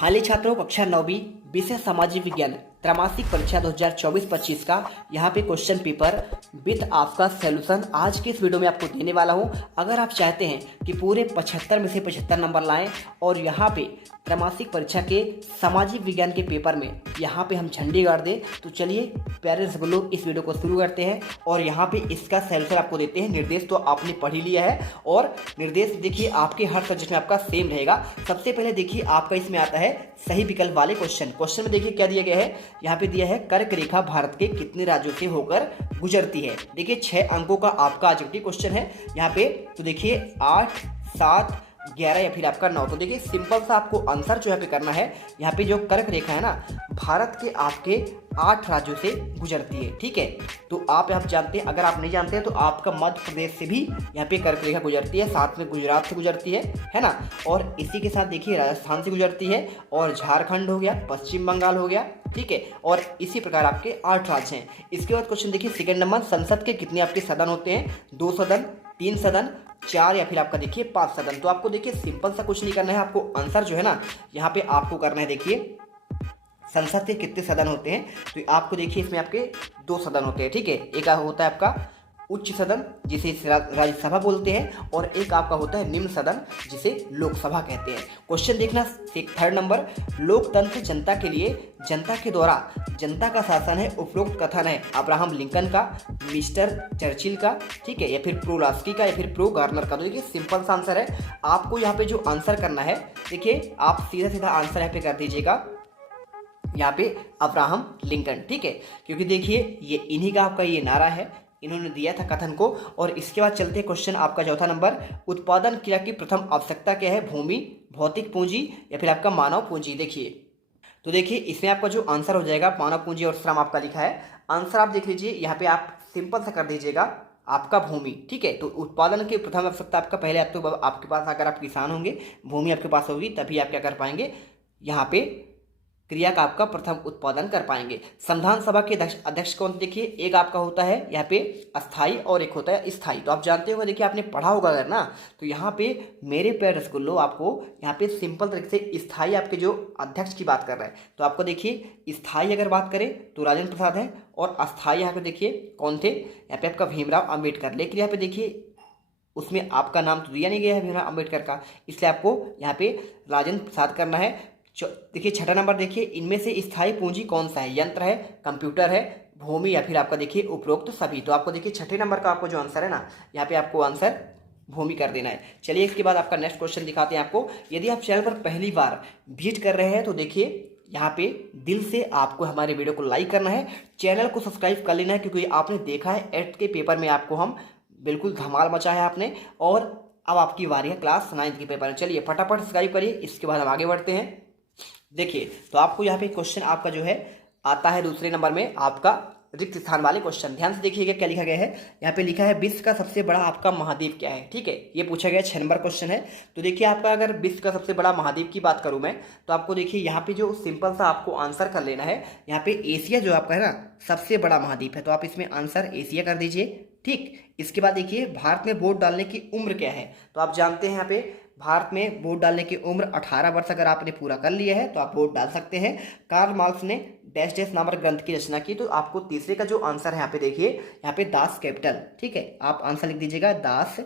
हाली छात्रों कक्षा 9वीं विषय सामाजिक विज्ञान त्रैमासिक परीक्षा 2024-25 का यहाँ पे क्वेश्चन पेपर विथ आपका सॉल्यूशन आज के इस वीडियो में आपको देने वाला हूँ। अगर आप चाहते हैं कि पूरे 75 में से 75 नंबर लाएं और यहाँ पे त्रैमासिक परीक्षा के सामाजिक विज्ञान के पेपर में यहाँ पे हम झंडी गाड़ दें, तो चलिए प्यारे रसगुल्लो इस वीडियो को शुरू करते हैं और यहाँ पे इसका सॉल्यूशन आपको देते हैं। निर्देश तो आपने पढ़ ही लिया है और निर्देश देखिए आपके हर सब्जेक्ट में आपका सेम रहेगा। सबसे पहले देखिए आपका इसमें आता है सही विकल्प वाले क्वेश्चन में देखिए क्या दिया गया है। यहाँ पे दिया है कर्क रेखा भारत के कितने राज्यों से होकर गुजरती है। देखिए 6 अंकों का आपका ऑब्जेक्टिव क्वेश्चन है यहाँ पे। तो देखिए 8, 7, 11 या फिर आपका 9। तो देखिए सिंपल सा आपको आंसर जो यहाँ पे करना है। यहाँ पे जो कर्क रेखा है ना, भारत के आपके 8 राज्यों से गुजरती है। ठीक है, तो आप जानते हैं, अगर आप नहीं जानते हैं तो आपका मध्य प्रदेश से भी यहाँ पे कर्क रेखा गुजरती है, साथ में गुजरात से गुजरती है ना। और इसी के साथ देखिए राजस्थान से गुजरती है और झारखंड हो गया, पश्चिम बंगाल हो गया। ठीक है, और इसी प्रकार आपके 8 राज्य हैं। इसके बाद क्वेश्चन देखिए सेकंड नंबर, संसद के कितने आपके सदन होते हैं? 2 सदन, 3 सदन, 4 या फिर आपका देखिए 5 सदन। तो आपको देखिए सिंपल सा कुछ नहीं करना है, आपको आंसर जो है ना यहाँ पे आपको करना है। देखिए संसद के कितने सदन होते हैं, तो आपको देखिए इसमें आपके 2 सदन होते हैं। ठीक है, एक होता है आपका उच्च सदन जिसे राज्यसभा बोलते हैं और एक आपका होता है निम्न सदन जिसे लोकसभा कहते हैं। क्वेश्चन देखना थर्ड नंबर, लोकतंत्र जनता के लिए, जनता के द्वारा जनता का शासन है। उपरोक्त कथन है अब्राहम लिंकन का, मिस्टर चर्चिल का, ठीक है, या फिर प्रो लास्की का या फिर प्रो गार्नर का। तो देखिए सिंपल सा आंसर है। आपको यहाँ पे जो आंसर करना है, देखिए आप सीधा सीधा आंसर यहाँ पे कर दीजिएगा यहाँ पे अब्राहम लिंकन। ठीक है, क्योंकि देखिए ये इन्हीं का आपका ये नारा है, इन्होंने दिया था कथन को। और इसके बाद चलते हैं क्वेश्चन आपका चौथा नंबर, उत्पादन क्रिया की प्रथम आवश्यकता क्या है? भूमि, भौतिक पूंजी या फिर आपका मानव पूंजी। देखिए तो देखिए इसमें आपका जो आंसर हो जाएगा मानव पूंजी और श्रम आपका लिखा है। आंसर आप देख लीजिए यहाँ पे, आप सिंपल सा कर दीजिएगा आपका भूमि। ठीक है, तो उत्पादन की प्रथम आवश्यकता आपका पहले आप तो आपके पास, अगर आप किसान होंगे, भूमि आपके पास होगी, तभी आप क्या कर पाएंगे, यहाँ पे क्रिया का आपका प्रथम उत्पादन कर पाएंगे। संविधान सभा के अध्यक्ष कौन? देखिए एक आपका होता है यहाँ पे अस्थाई और एक होता है स्थाई। तो आप जानते हो, देखिए आपने पढ़ा होगा अगर ना, तो यहाँ पे मेरे प्यारे रसगुल्लो आपको यहाँ पे सिंपल तरीके से स्थाई आपके जो अध्यक्ष की बात कर रहा है। तो आपको देखिए स्थाई अगर बात करें तो राजेंद्र प्रसाद हैं और अस्थाई यहाँ पे देखिए कौन थे? यहाँ पे आपका भीमराव अम्बेडकर। लेकिन यहाँ पे देखिए उसमें आपका नाम तो दिया नहीं गया है भीमराव अम्बेडकर का, इसलिए आपको यहाँ पे राजेंद्र प्रसाद करना है। देखिए छठा नंबर, देखिए इनमें से स्थायी पूंजी कौन सा है? यंत्र है, कंप्यूटर है, भूमि या फिर आपका देखिए उपरोक्त सभी। तो आपको देखिए छठे नंबर का आपको जो आंसर है ना, यहाँ पे आपको आंसर भूमि कर देना है। चलिए इसके बाद आपका नेक्स्ट क्वेश्चन दिखाते हैं आपको। यदि आप चैनल पर पहली बार विजिट कर रहे हैं तो देखिए यहाँ पे दिल से आपको हमारे वीडियो को लाइक करना है, चैनल को सब्सक्राइब कर लेना है, क्योंकि आपने देखा है 8th के पेपर में आपको हम बिल्कुल धमाल मचा है आपने, और अब आपकी बारी है क्लास 9th के पेपर में। चलिए फटाफट सब्सक्राइब करिए, इसके बाद हम आगे बढ़ते हैं। देखिए तो आपको यहाँ पे क्वेश्चन आपका जो है आता है दूसरे नंबर में आपका रिक्त स्थान वाले क्वेश्चन। ध्यान से देखिएगा क्या लिखा गया है। यहाँ पे लिखा है विश्व का सबसे बड़ा आपका महाद्वीप क्या है? ठीक है, ये पूछा गया 6 नंबर क्वेश्चन है। तो देखिए आपका अगर विश्व का सबसे बड़ा महाद्वीप की बात करूँ मैं, तो आपको देखिए यहाँ पे जो सिंपल सा आपको आंसर कर लेना है। यहाँ पे एशिया जो आपका है ना सबसे बड़ा महाद्वीप है, तो आप इसमें आंसर एशिया कर दीजिए। ठीक, इसके बाद देखिए भारत में वोट डालने की उम्र क्या है? तो आप जानते हैं यहाँ पे भारत में वोट डालने की उम्र 18 वर्ष अगर आपने पूरा कर लिया है तो आप वोट डाल सकते हैं। कार्ल मार्क्स ने डैश डैश नामक ग्रंथ की रचना की। तो आपको तीसरे का जो आंसर है यहाँ पे देखिए, यहाँ पे दास कैपिटल। ठीक है, आप आंसर लिख दीजिएगा दास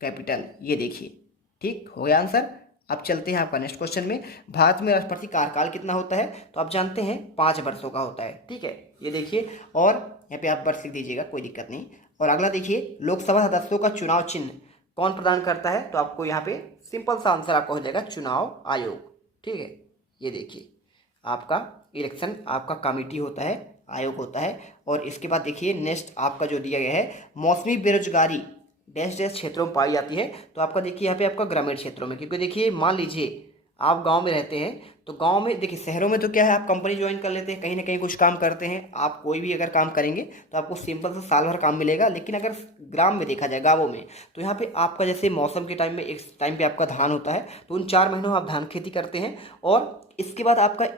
कैपिटल, ये देखिए। ठीक हो गया आंसर। अब चलते हैं आपका नेक्स्ट क्वेश्चन में। भारत में राष्ट्रपति कार्यकाल कितना होता है? तो आप जानते हैं 5 वर्षों का होता है। ठीक है, ये देखिए, और यहाँ पे आप वर्ष लिख दीजिएगा, कोई दिक्कत नहीं। और अगला देखिए, लोकसभा सदस्यों का चुनाव चिन्ह कौन प्रदान करता है? तो आपको यहाँ पे सिंपल सा आंसर आपका हो जाएगा चुनाव आयोग। ठीक है, ये देखिए आपका इलेक्शन आपका कमेटी होता है, आयोग होता है। और इसके बाद देखिए नेक्स्ट आपका जो दिया गया है, मौसमी बेरोजगारी डैश डैश क्षेत्रों में पाई जाती है। तो आपका देखिए यहाँ पे आपका ग्रामीण क्षेत्रों में, क्योंकि देखिए मान लीजिए आप गांव में रहते हैं, तो गांव में देखिए, शहरों में तो क्या है आप कंपनी ज्वाइन कर लेते हैं, कहीं ना कहीं कुछ काम करते हैं, आप कोई भी अगर काम करेंगे तो आपको सिंपल से साल भर काम मिलेगा। लेकिन अगर ग्राम में देखा जाए, गाँवों में, तो यहाँ पे आपका जैसे मौसम के टाइम में एक टाइम पे आपका धान होता है, तो उन 4 महीनों में आप धान खेती करते हैं। और इसके बाद आपका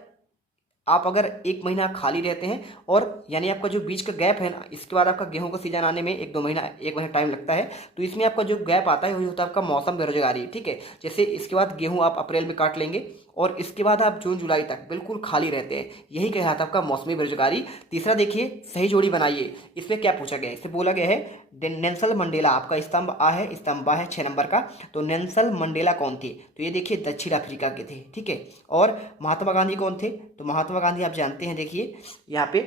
आप अगर 1 महीना खाली रहते हैं, और यानी आपका जो बीच का गैप है ना, इसके बाद आपका गेहूं का सीजन आने में 1 महीना टाइम लगता है। तो इसमें आपका जो गैप आता है वही होता है आपका मौसम बेरोजगारी। ठीक है, जैसे इसके बाद गेहूं आप अप्रैल में काट लेंगे और इसके बाद आप जून जुलाई तक बिल्कुल खाली रहते हैं, यही कहलाता है आपका मौसमी बेरोजगारी। तीसरा देखिए सही जोड़ी बनाइए, इसमें क्या पूछा गया है, इससे बोला गया है नेल्सन मंडेला, आपका स्तंभ आ है, स्तंभ बा है 6 नंबर का, तो नेल्सन मंडेला कौन थे, तो ये देखिए दक्षिण अफ्रीका के थे, ठीक है। और महात्मा गांधी कौन थे, तो महात्मा गांधी आप जानते हैं, देखिए यहाँ पे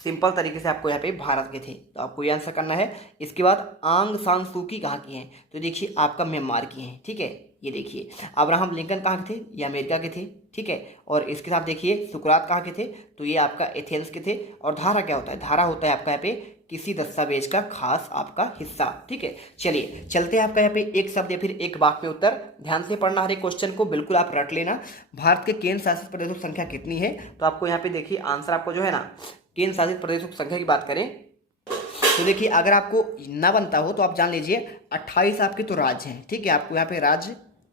सिंपल तरीके से आपको यहाँ पे भारत के थे, तो आपको ये आंसर करना है। इसके बाद आंग सान सू की कहाँ की हैं, तो देखिए आपका म्यांमार की हैं, ठीक है। ये देखिए अब्राहम लिंकन कहाँ के थे, ये अमेरिका के थे, ठीक है। और इसके साथ देखिए सुकरात कहाँ के थे, तो ये आपका एथेंस के थे। और धारा क्या होता है, धारा होता है आपका यहाँ पे किसी दस्तावेज का खास आपका हिस्सा, ठीक है। चलिए चलते हैं आपका यहाँ पे एक शब्द या फिर एक वाक्य में उत्तर, ध्यान से पढ़ना हर एक क्वेश्चन को, बिल्कुल आप रट लेना। भारत के केंद्र शासित प्रदेशों की संख्या कितनी है, तो आपको यहाँ पे देखिए आंसर आपको जो है ना, केंद्र शासित प्रदेशों की संख्या की बात करें तो देखिए अगर आपको ना बनता हो तो आप जान लीजिए 28 आपके तो राज्य हैं, ठीक है। आपको यहाँ पे राज्य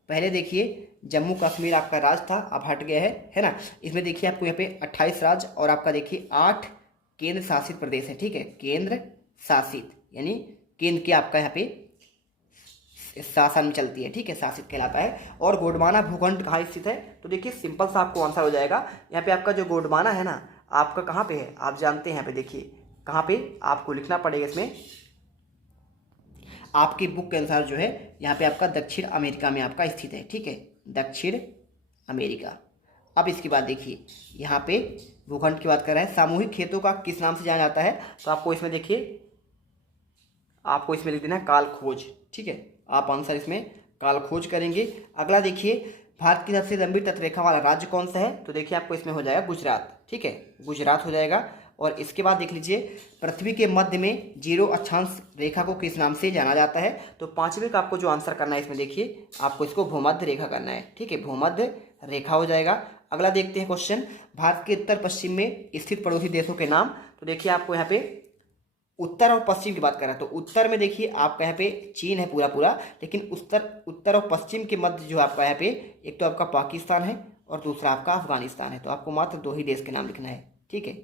पहले देखिए जम्मू कश्मीर आपका राज्य था, अब हट गया है ना। इसमें देखिए आपको यहाँ पे 28 राज्य और आपका देखिए 8 केंद्र शासित प्रदेश है, ठीक है। केंद्र शासित यानी केंद्र के आपका यहाँ पे शासन में चलती है, ठीक है, शासित कहलाता है। और गोंडवाना भूखंड कहाँ स्थित है, तो देखिए सिंपल सा आपको आंसर हो जाएगा। यहाँ पे आपका जो गोंडवाना है ना, आपका कहाँ पे है, आप जानते हैं, यहाँ पे देखिए कहाँ पे आपको लिखना पड़ेगा, इसमें आपकी बुक के अनुसार जो है यहाँ पे आपका दक्षिण अमेरिका में आपका स्थित है, ठीक है, दक्षिण अमेरिका। अब इसके बाद देखिए यहाँ पे भूखंड की बात कर रहे हैं, सामूहिक खेतों का किस नाम से जाना जाता है, तो आपको इसमें देखिए आपको इसमें लिख देना है काल खोज, ठीक है। आप आंसर इसमें काल खोज करेंगे। अगला देखिए भारत की सबसे लंबी तटरेखा वाला राज्य कौन सा है, तो देखिए आपको इसमें हो जाएगा गुजरात, ठीक है, गुजरात हो जाएगा। और इसके बाद देख लीजिए पृथ्वी के मध्य में 0 अक्षांश रेखा को किस नाम से जाना जाता है, तो पांचवें का आपको जो आंसर करना है इसमें देखिए आपको इसको भूमध्य रेखा करना है, ठीक है, भूमध्य रेखा हो जाएगा। अगला देखते हैं क्वेश्चन, भारत के उत्तर पश्चिम में स्थित पड़ोसी देशों के नाम, तो देखिए आपको यहाँ पे उत्तर और पश्चिम की बात करें तो उत्तर में देखिए आपका यहाँ पे चीन है पूरा, लेकिन उत्तर और पश्चिम के मध्य जो आपका यहाँ पे एक तो आपका पाकिस्तान है और दूसरा आपका अफगानिस्तान है, तो आपको मात्र 2 ही देश के नाम लिखना है, ठीक है।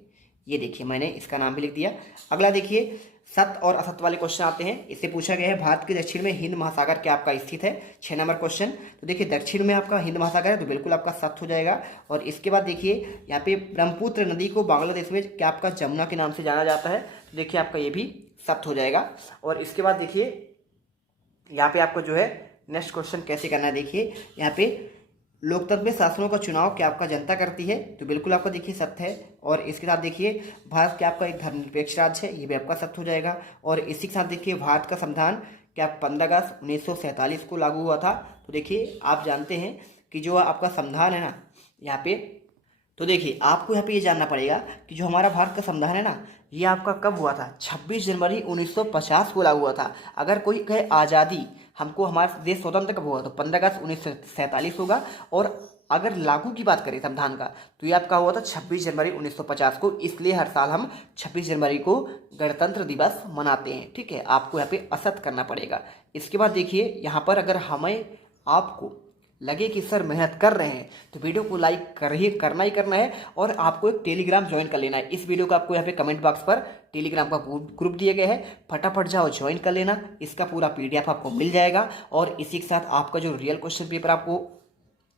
ये देखिए मैंने इसका नाम भी लिख दिया। अगला देखिए सत्य और असत्य वाले क्वेश्चन आते हैं। इससे पूछा गया है भारत के दक्षिण में हिंद महासागर क्या आपका स्थित है, 6 नंबर क्वेश्चन। तो देखिए दक्षिण में आपका हिंद महासागर है, तो बिल्कुल आपका सत्य हो जाएगा। और इसके बाद देखिए यहाँ पे ब्रह्मपुत्र नदी को बांग्लादेश में क्या आपका जमुना के नाम से जाना जाता है, तो देखिए आपका ये भी सत्य हो जाएगा। और इसके बाद देखिए यहाँ पे आपको जो है नेक्स्ट क्वेश्चन कैसे करना है, देखिए यहाँ पे लोकतंत्र में शासनों का चुनाव क्या आपका जनता करती है, तो बिल्कुल आपका देखिए सत्य है। और इसके साथ देखिए भारत क्या आपका एक धर्मनिरपेक्ष राज्य है, ये भी आपका सत्य हो जाएगा। और इसी के साथ देखिए भारत का संविधान क्या 15 अगस्त 1947 को लागू हुआ था, तो देखिए आप जानते हैं कि जो आपका संविधान है ना यहाँ पे, तो देखिए आपको यहाँ पे ये जानना पड़ेगा कि जो हमारा भारत का संविधान है ना, ये आपका कब हुआ था, 26 जनवरी 1950 को लागू हुआ था। अगर कोई कहे आज़ादी हमको हमारा देश स्वतंत्र कब हुआ, तो 15 अगस्त 1947 होगा। और अगर लागू की बात करें संविधान का, तो ये आपका हुआ था 26 जनवरी 1950 को, इसलिए हर साल हम 26 जनवरी को गणतंत्र दिवस मनाते हैं, ठीक है। आपको यहाँ पे असत्य करना पड़ेगा। इसके बाद देखिए यहाँ पर अगर हमें आपको लगे कि सर मेहनत कर रहे हैं तो वीडियो को लाइक करना ही करना है, और आपको एक टेलीग्राम ज्वाइन कर लेना है। इस वीडियो का आपको यहाँ पे कमेंट बॉक्स पर टेलीग्राम का ग्रुप दिया गया है, फटाफट जाओ ज्वाइन कर लेना, इसका पूरा PDF आपको मिल जाएगा। और इसी के साथ आपका जो रियल क्वेश्चन पेपर आपको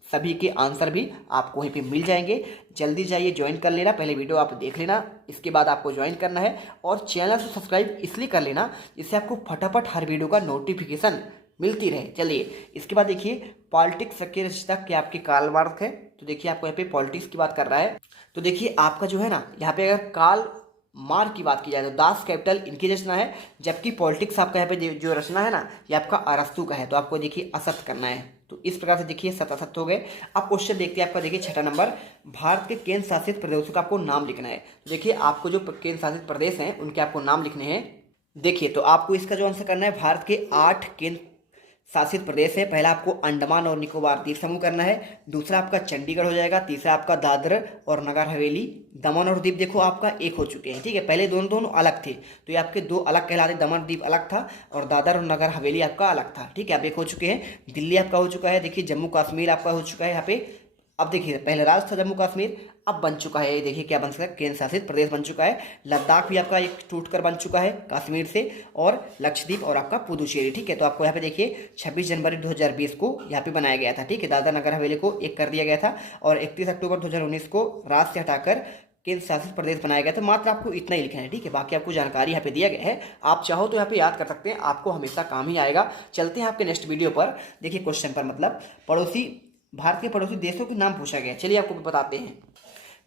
सभी के आंसर भी आपको वहीं पे मिल जाएंगे। जल्दी जाइए ज्वाइन कर लेना, पहले वीडियो आप देख लेना, इसके बाद आपको ज्वाइन करना है। और चैनल को सब्सक्राइब इसलिए कर लेना जिससे आपको फटाफट हर वीडियो का नोटिफिकेशन मिलती रहे। चलिए इसके बाद देखिए पॉलिटिक्स की रचना क्या आपकी कार्ल मार्क्स है, तो देखिए आपको यहाँ पे पॉलिटिक्स की बात कर रहा है, तो देखिए आपका जो है ना यहाँ पे अगर कार्ल मार्क की बात की जाए तो दास कैपिटल इनकी रचना है, जबकि पॉलिटिक्स आपका यहाँ पे जो रचना है ना ये आपका अरस्तु का है, तो आपको देखिए असत्य करना है। तो इस प्रकार से देखिए सत्य असत्य हो गए। अब क्वेश्चन देखते हैं आपका, देखिए 6ठा नंबर, भारत के केंद्र शासित प्रदेशों का आपको नाम लिखना है। देखिए आपको जो केंद्र शासित प्रदेश हैं उनके आपको नाम लिखने हैं। देखिए तो आपको इसका जो आंसर करना है, भारत के 8 केंद्र शासित प्रदेश है। पहला आपको अंडमान और निकोबार द्वीप समूह करना है, दूसरा आपका चंडीगढ़ हो जाएगा, तीसरा आपका दादर और नगर हवेली, दमन और दीप देखो आपका एक हो चुके हैं, ठीक है। पहले दोनों अलग थे, तो ये आपके 2 अलग कहलाते, दमन द्वीप अलग था और दादर और नगर हवेली आपका अलग था, ठीक है। अब एक हो चुके हैं। दिल्ली आपका हो चुका है, देखिए जम्मू कश्मीर आपका हो चुका है यहाँ पे, अब देखिए पहले राज्य था जम्मू कश्मीर, अब बन चुका है, ये देखिए क्या बन चुका है, केंद्र शासित प्रदेश बन चुका है। लद्दाख भी आपका एक टूटकर बन चुका है कश्मीर से, और लक्षद्वीप और आपका पुदुचेरी, ठीक है। तो आपको यहाँ पे देखिए 26 जनवरी 2020 को यहाँ पे बनाया गया था, ठीक है। दादरा नगर हवेली को एक कर दिया गया था, और 31 अक्टूबर 2019 को राज्य से हटाकर केंद्र शासित प्रदेश बनाया गया था। मात्र आपको इतना ही लिखना है, ठीक है। बाकी आपको जानकारी यहाँ पे दिया गया है, आप चाहो तो यहाँ पे याद कर सकते हैं, आपको हमेशा काम ही आएगा। चलते हैं आपके नेक्स्ट वीडियो पर। देखिए क्वेश्चन पर मतलब पड़ोसी, भारत के पड़ोसी देशों के नाम पूछा गया, चलिए आपको बताते हैं।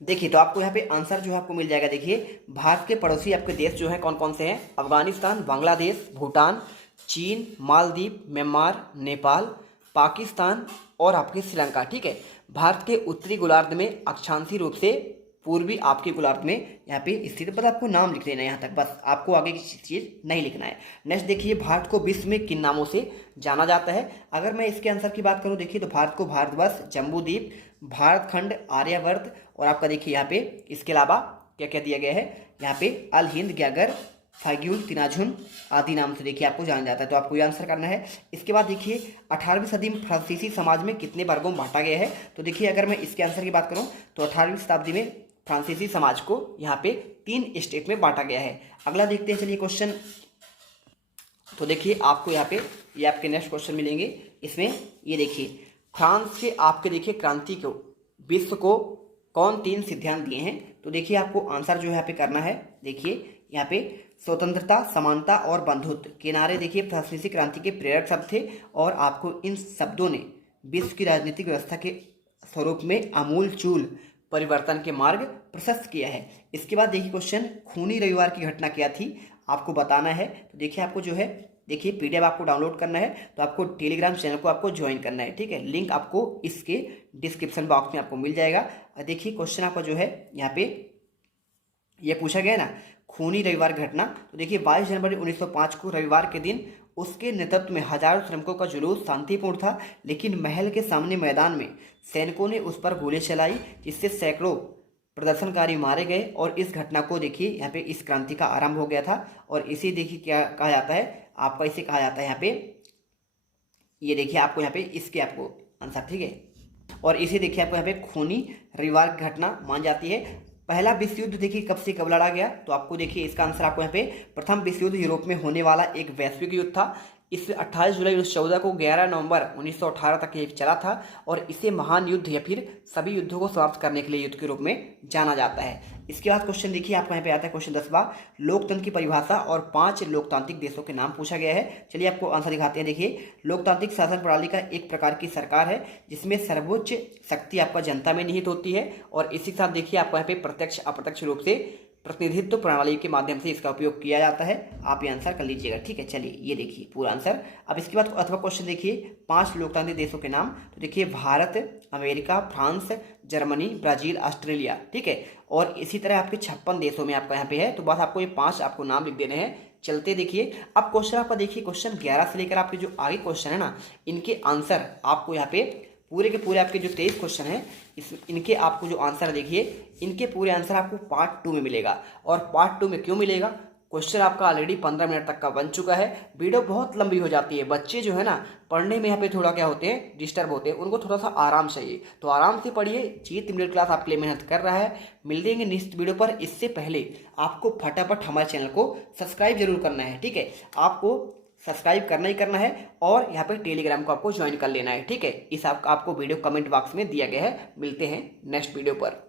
देखिए तो आपको यहाँ पे आंसर जो है आपको मिल जाएगा। देखिए भारत के पड़ोसी आपके देश जो है कौन कौन से हैं, अफगानिस्तान, बांग्लादेश, भूटान, चीन, मालदीव, म्यांमार, नेपाल, पाकिस्तान और आपके श्रीलंका, ठीक है। भारत के उत्तरी गोलार्ध में अक्षांशीय रूप से पूर्वी आपके गोलार्ध में यहाँ पे स्थित, बस आपको नाम लिख देना है यहाँ तक, बस आपको आगे की चीज़ नहीं लिखना है। नेक्स्ट देखिए भारत को विश्व में किन नामों से जाना जाता है। अगर मैं इसके आंसर की बात करूँ, देखिए तो भारत को भारतवर्ष, जम्बूद्वीप, भारत खंड, आर्यवर्त और आपका देखिए यहाँ पे इसके अलावा क्या क्या दिया गया है, यहाँ पे अल हिंद, ग्यागर, फाइग्यूल, तिनाझुन आदि नाम से देखिए आपको जाना जाता है। तो आपको ये आंसर करना है। इसके बाद देखिए 18वीं सदी में फ्रांसीसी समाज में कितने वर्गों में बांटा गया है। तो देखिए अगर मैं इसके आंसर की बात करूँ तो 18वीं शताब्दी में फ्रांसीसी समाज को यहाँ पे 3 स्टेट में बांटा गया है। अगला देखते हैं चलिए क्वेश्चन। तो देखिए आपको यहाँ पे ये आपके नेक्स्ट क्वेश्चन मिलेंगे। इसमें ये देखिए फ्रांस के आपके देखिए क्रांति को विश्व को कौन 3 सिद्धांत दिए हैं। तो देखिए आपको आंसर जो है यहाँ पे करना है। देखिए यहाँ पे स्वतंत्रता, समानता और बंधुत्व के नारे देखिए फ्रांसीसी क्रांति के प्रेरक शब्द थे, और आपको इन शब्दों ने विश्व की राजनीतिक व्यवस्था के स्वरूप में आमूल-चूल परिवर्तन के मार्ग प्रशस्त किया है। इसके बाद देखिए क्वेश्चन, खूनी रविवार की घटना क्या थी, आपको बताना है। तो देखिए आपको जो है देखिए पीडीएफ आपको डाउनलोड करना है, तो आपको टेलीग्राम चैनल को आपको ज्वाइन करना है, ठीक है। लिंक आपको इसके डिस्क्रिप्शन बॉक्स में आपको मिल जाएगा। देखिए क्वेश्चन आपका जो है यहाँ पे ये पूछा गया ना, खूनी रविवार घटना। तो देखिए 22 जनवरी 1905 को रविवार के दिन उसके नेतृत्व में हजारों श्रमिकों का जुलूस शांतिपूर्ण था, लेकिन महल के सामने मैदान में सैनिकों ने उस पर गोली चलाई, जिससे सैकड़ों प्रदर्शनकारी मारे गए। और इस घटना को देखिए यहाँ पे इस क्रांति का आरंभ हो गया था, और इसे देखिए क्या कहा जाता है, आपका इसे कहा जाता है यहाँ पे, ये देखिए आपको यहाँ पे इसके आपको आंसर, ठीक है। और इसे देखिए आपको यहाँ पे खूनी रविवार की घटना मान जाती है। पहला विश्व युद्ध देखिए कब से कब लड़ा गया, तो आपको देखिए इसका आंसर आपको यहाँ पे प्रथम विश्व युद्ध यूरोप में होने वाला एक वैश्विक युद्ध था। इस 28 जुलाई 1914 को 11 नवंबर 1918 तक ये चला था, और इसे महान युद्ध या फिर सभी युद्धों को समाप्त करने के लिए युद्ध के रूप में जाना जाता है। इसके बाद क्वेश्चन देखिए आपको यहाँ पे आता है क्वेश्चन 10वां, लोकतंत्र की परिभाषा और 5 लोकतांत्रिक देशों के नाम पूछा गया है। चलिए आपको आंसर दिखाते हैं। देखिए लोकतांत्रिक शासन प्रणाली का एक प्रकार की सरकार है जिसमें सर्वोच्च शक्ति आपका जनता में निहित होती है, और इसी के साथ देखिए आपको यहाँ पे प्रत्यक्ष अप्रत्यक्ष रूप से प्रतिनिधित्व प्रणाली के माध्यम से इसका उपयोग किया जाता है। आप ये आंसर कर लीजिएगा, ठीक है। चलिए ये देखिए पूरा आंसर। अब इसके बाद अथवा क्वेश्चन देखिए 5 लोकतांत्रिक देशों के नाम। तो देखिए Bharat, America, France, Germany, Brazil, Australia, ठीक है। और इसी तरह आपके 56 देशों में आपका यहाँ पे है। तो बस आपको ये 5 आपको नाम लिख देने हैं। चलते देखिए अब क्वेश्चन आपका देखिए क्वेश्चन 11 से लेकर आपके जो आगे क्वेश्चन है ना, इनके आंसर आपको यहाँ पे पूरे के पूरे आपके जो 23 क्वेश्चन हैं इनके आपको जो आंसर देखिए इनके पूरे आंसर आपको पार्ट 2 में मिलेगा। और पार्ट 2 में क्यों मिलेगा, क्वेश्चन आपका ऑलरेडी 15 मिनट तक का बन चुका है। वीडियो बहुत लंबी हो जाती है, बच्चे जो है ना पढ़ने में यहाँ पे थोड़ा क्या होते हैं, डिस्टर्ब होते हैं, उनको थोड़ा सा आराम चाहिए। तो आराम से पढ़िए, जीत मिडिल क्लास आपके लिए मेहनत कर रहा है। मिल देंगे नेक्स्ट वीडियो पर। इससे पहले आपको फटाफट हमारे चैनल को सब्सक्राइब जरूर करना है, ठीक है। आपको सब्सक्राइब करना ही करना है, और यहाँ पे टेलीग्राम को आपको ज्वाइन कर लेना है, ठीक है। इस आपको वीडियो कमेंट बॉक्स में दिया गया है। मिलते हैं नेक्स्ट वीडियो पर।